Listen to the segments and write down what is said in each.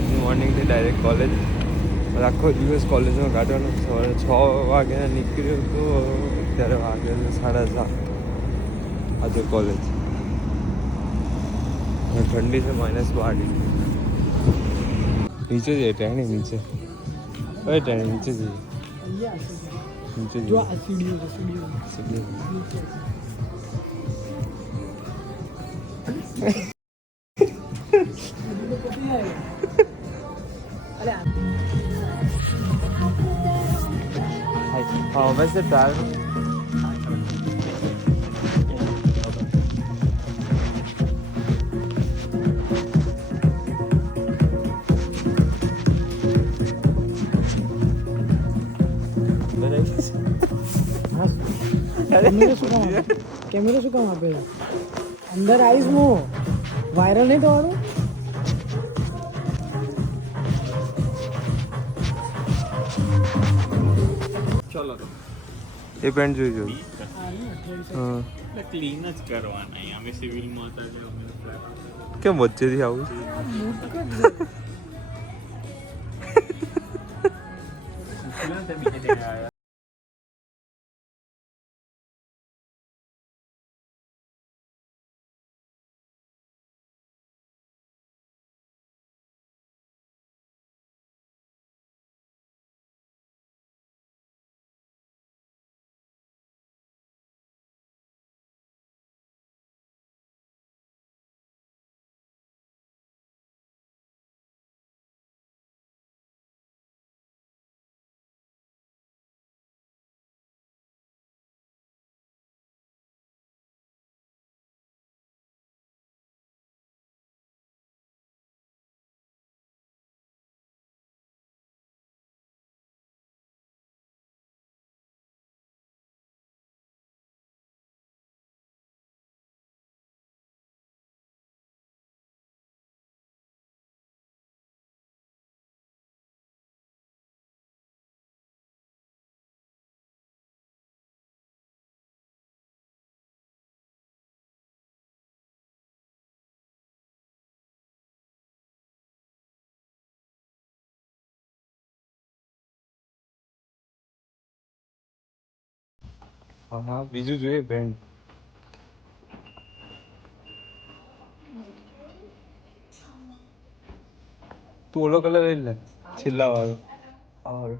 આજની મોર્નિંગથી direct college. આખો દિવસ કોલેજમાં કાઢવાનો. સવારે 6 વાગે નીકળ્યો તો અત્યારે વાગે 7:30. આજે કોલેજ ઠંડી છે -12. નીચે જઈએ ટેણી નીચે. અરે ટેણી નીચે જઈએ. નીચે જઈએ. हाँ वैसे ट्रायल कैमरा શું કામ આપે અંદર આવીશ હું વાયરલ નહીં થવાનું. ચલો એ પેન્ટ જોઈ જો. હા ક્લીન જ કરવાના અમે સિવિલમાં હતા. કેમ વચ્ચેથી આવું? હા બીજું જોઈએ પેન્ટ. તું ઓલો કલર લઈ લે છેલ્લા વાળો. और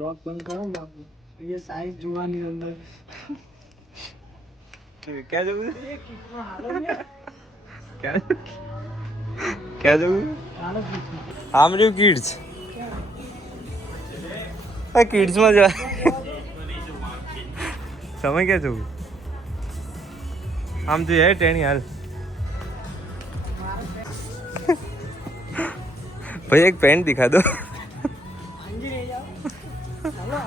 લોક બંધ કરો બાપુ. ये साइज જોવાની અંદર क्या जरूर ये कितना हालत में क्या क्या जरूर हालत में આમ રહ્યું કિડ્સ. આ કિડ્સમાં જા સમય ક્યાં જવું? આમ તો યાર ટેણી હાલ. ભાઈ એક પેન્ટ दिखा दो. आंगी रह जाओ. चलो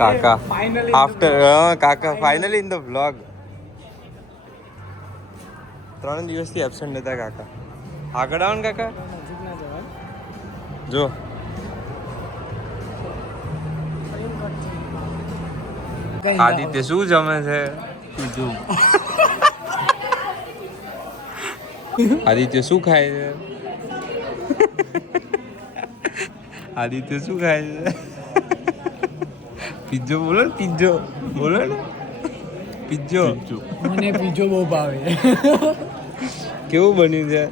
કાકા finally આફ્ટર કાકા ફાઇનલી ઇન ધ વ્લોગ. 3 દિવસથી એબસેન્ટ હતા કાકા. આગળ આવો ને કાકા. નજીક ના જવાય. જો આદિત્ય શું જમે છે? આદિત્ય શું ખાય છે? આદિત્ય શું ખાય છે? પિઝ્ઝો બોલો ને, પિઝ્ઝો બોલો ને, પિઝ્ઝો. મને પીજો બહુ ભાવે. કેવું બન્યું છે?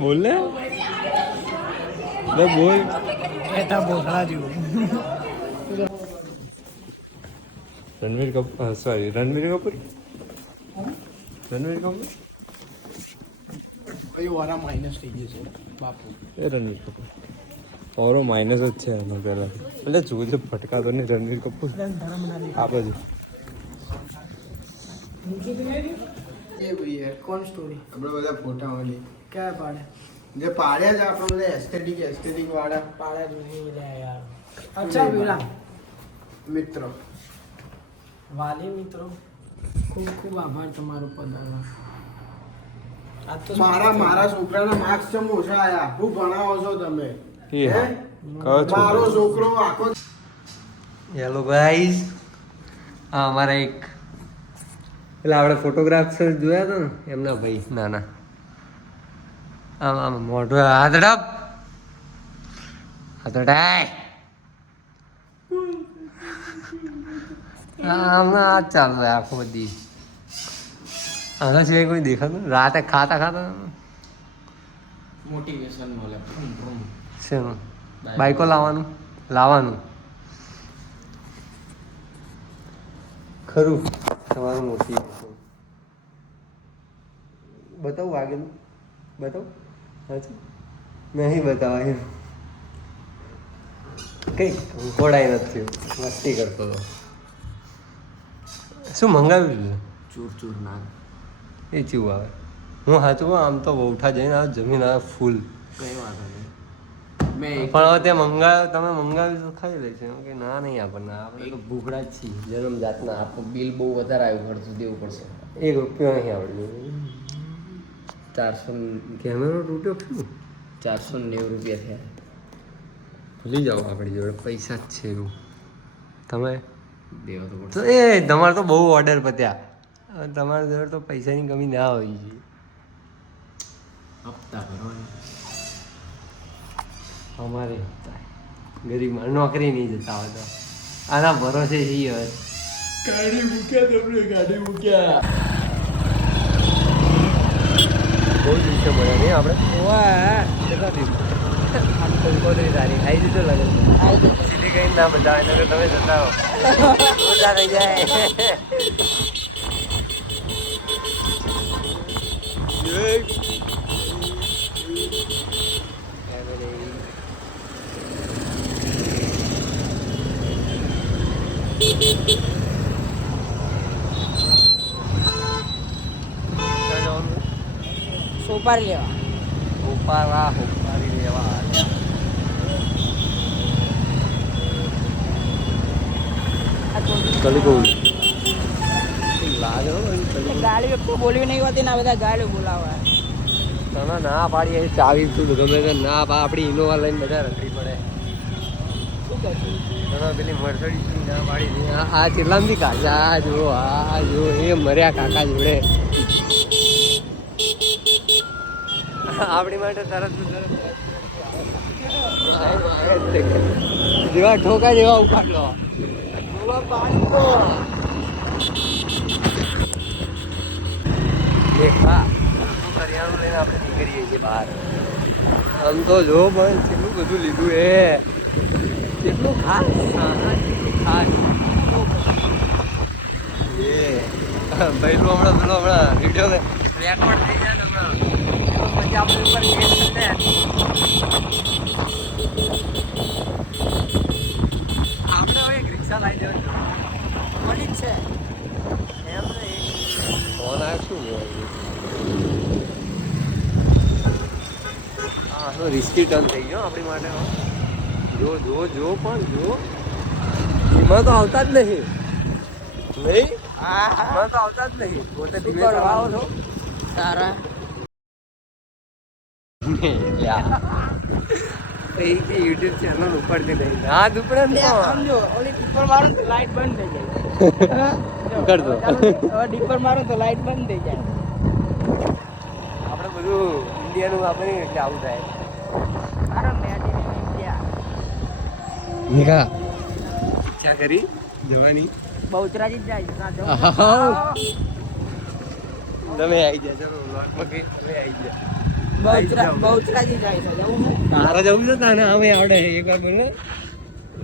બોલ ને બોલ. એતા બોધડા જેવું. રણવીર કપૂર સોરી રણવીર કપૂર એ વારા માઇનસ થઈ જશે બાપુ. એ રણવીર કપૂર ઓરો માઇનસ જ છે એનો પહેલા. એટલે જોજે ફટકાતો નહીં રણવીર કપૂર. આ બાજુ એ ભાઈ કોણ સ્ટોરી આપણે બધા ફોટા વાળી ક્યાં પાડે જે પાડ્યા છે આપણે બધા એસ્થેટિક વાળા પાડે જ નહીં લે યાર. અચ્છા પેલા મિત્રો. વાલી મિત્રો ખૂબ ખૂબ આભાર તમારો પધારવા. આજ તો મારા છોકરાના માર્ક્સ ચમ ઓછા આયા. હું ભણાવો છો તમે? એ હે? કયો મારો છો છોકરો આખો હેલો ગાઈઝ, હા અમારા એક પેલા આપણે ફોટોગ્રાફર જોયા હતા ને એમના ભાઈ નાના, આમ આમ મોઢું હાથડપ હાથડાય હમણાં આ જ ચાલુ હોય આખો બધી. આના સિવાય કોઈ દેખાતું રાતે ખાતા ખાતા મોટિવેશન મળે. શેનું બાઈકો લાવવાનું ખરું તમારું મોટી બતાવું આગળ બતાવું હાચું નહીં બતાવાય કઈ ઘોડાઈ નથી મસ્તી કરતો હતો. શું મંગાવ્યું છે? ચૂર ના એ ચીવું આવે હું સાચું કહું આમ તો વૌઠા જઈને આવે જમીન આવે ફૂલ કઈ વાંધો નહીં. મેં પણ હવે તે તમે મંગાવ્યું તો ખાઈ લે છે કે ના નહીં આપણને આપણે તો ભૂખડા જ છીએ જન્મ જાતના. આપણું બિલ બહુ વધારે આવ્યું ખર્ચ દેવું પડશે. 1 રૂપિયો નહીં આવડ્યું. 490 કેમેરો તૂટ્યો શું? રૂપિયા થયા. ભૂલી જાઓ આપણી જોડે પૈસા જ છે એવું. તમે દેવા તો તો એ તમારે તો બહુ ઓર્ડર પત્યા. હવે તમારી જોડે તો પૈસાની કમી ના હોય છે. હપ્તા ભરવા. અમારે ગરીબ નોકરી નહીં જતા હોય તો આના ભરોસે છીએ હવે. ગાડી મૂક્યા. બહુ દિવસે મળ્યા નહીં આપણે. કેટલા દિવસ? 75 તારીખ આવી દીધો લાગે છે. સીધી કઈ ના બતાવે તો તમે જતા હો મોટા થઈ જાય. સોપારી લેવા. હોપારી લેવા કલિકોલ લાગે હો ગાડી તો બોલવી નહીં હોતી ને બધા ગાડી બોલાવે. તમે ના પાડી ચાવી તું ગમે તે ના આપણી ઇનોવા લઈને બધા રખડી પડે. તમે પેલી મર્સડીઝની ના પાડી આ ચેટલામથી કાઢ્યા આ જો એ મર્યા કાકા જોડે આપણી માટે તરત જેવા ઠોકા જેવા ઉપાડ લો. કરિયાણું લઈને આપણે નીકળીએ છીએ બહાર. આમ તો જો પણ કેટલું બધું લીધું કેટલું ખાસ એ ભાઈ નું હમણાં વિડીયો રેકોર્ડ થઈ જાય હમણાં પછી આપણે ઉપર આપણે હવે એક રિક્ષા લાવી દેવાની મળી જ છે એમ ફોન આવ્યો શું હા રિસ્કી ટર્ન થઈ ગયો આપણી માટે. જો પણ જો એમાં તો આવતા જ નહીં એમાં તો આવતા જ નહીં. પોતે ધીમે ચલાવો છો તારા યુટ્યુબ ચેનલ ઉપરથી નહીં હા દુપડે સમજો ઓલી ટીપર મારો તો લાઈટ બંધ થઈ જાય. કરતો હવે ડીપર મારો તો લાઈટ બંધ થઈ જાય. આપણે બધું ઇન્ડિયાનું વાપરીએ એટલે આવું થાય. નિકા ક્યાં કરી જવાની બહુચરાજી જ જાય છે. તમે આવી જાય ચલો વ્લોગમાં કઈ તમે આવી જાય. બહુચરાજી જાય છે. જવું છે? તારે જવું છે તાને અમે આવડે એકવાર બોલે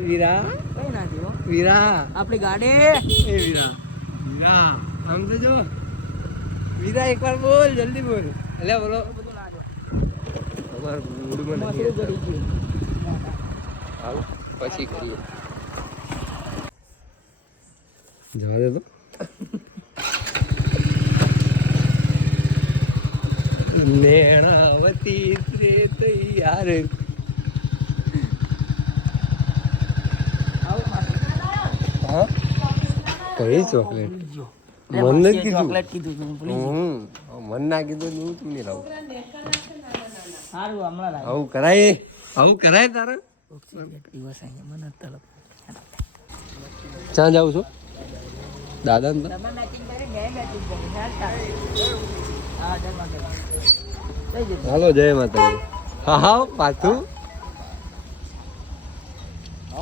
વીરા કઈ ના જીવો વીરા આપણી ગાડી એ વીરા વીરા આમ તો જો વીરા એકવાર બોલ જલ્દી બોલ એટલે બોલો અમારું મૂડમાં નથી હાલ પછી કરીએ જવા દે તો નેણાવતી રે તૈયાર હા કઈ ચોકલેટ મન નથી કીધું ચોકલેટ કીધું તું ભૂલી ગયો. મન ના કીધું હું તું નહીં લાવું સારું હમણાં લાવ. આવું કરાય તારે દિવસ આવી મને તલબ. ક્યાં જાઉં છું દાદા ને તમે મેચિંગ કરી મેં મેચિંગ કરી હા જય માતાજી. હાલો જય માતાજી હા હા પાછું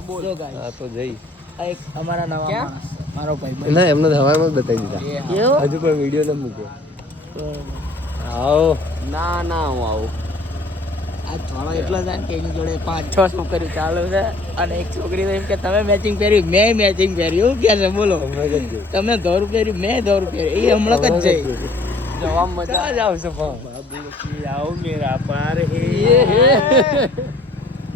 બોલો ગાઈસ હા તો જઈ આ એક અમારા નવા માણસ છે. મારો ભાઈ ના એમને હવામાં જ બતાવી દીધા એવું હજુ પણ વિડીયો ન મૂક્યો આવો ના ના હું આવું આ થોડો એટલો છે ને કે એની જોડે 5-6 છોકરીઓ ચાલુ છે અને એક છોકરી તો એમ કે તમે મેચિંગ પહેર્યું મેં મેચિંગ પહેર્યું એવું કે છે બોલો તમે ધોરું પહેર્યું મેં ધોરું પહેર્યું એ હમણાં જ જઈ જવા મજા જ આવશે પણ બાબુજી આવો મેરા પાર હે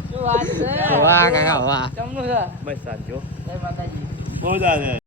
શું વાત છે વાહ કાકા વાહ કેમનું છે બસ સાચો જય માતાજી બહુ દાદા